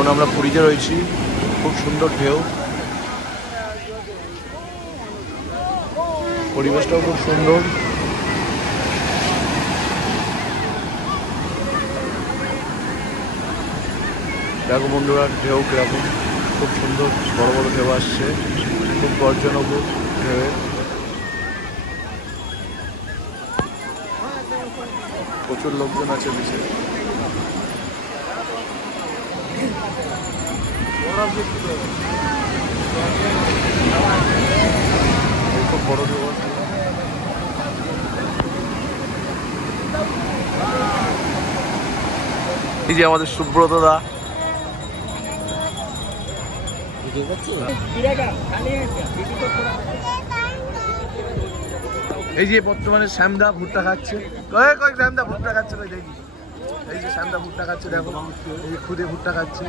এখন আমরা পুরীতে রয়েছি, খুব সুন্দর ঢেউ, পরিবেশটাও খুব সুন্দর। দেখো বন্ধুরা ঢেউ কিরকম, খুব সুন্দর বড় বড় ঢেউ আসছে, খুব গর্জনক ঢেউ। প্রচুর লোকজন আছে বিচে। খুব বড় ঢেউ আছে। এই যে আমাদের সুব্রত দা, এই যে বর্তমানে শ্যামদা ভুট্টা খাচ্ছে, শ্যামদা ভুট্টা খাচ্ছে, দেখি এই যে শ্যামদা ভুট্টা খাচ্ছে, দেখো এই খুদে ভুট্টা খাচ্ছে।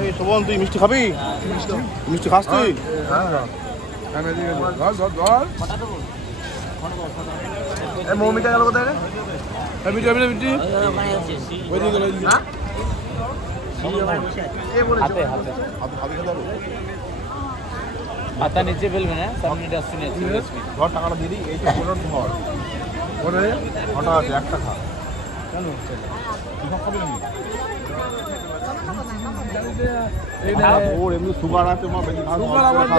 এই শোভন, তুই মিষ্টি খাবি? মিষ্টি খাস তুই? হ্যাঁ, মৌমিতা গেল কোথায়? মাথা নিচে ফেলবে না, সামনে ডাস্টবিন আছে। ধর টাকাটা দিয়ে দিই, এইটা ধর ধর। ওটা আছে, একটা খা। কেন তুই সব খাবি নাকি? ওর এমনি সুগার আছে, মা বেশি খাওয়া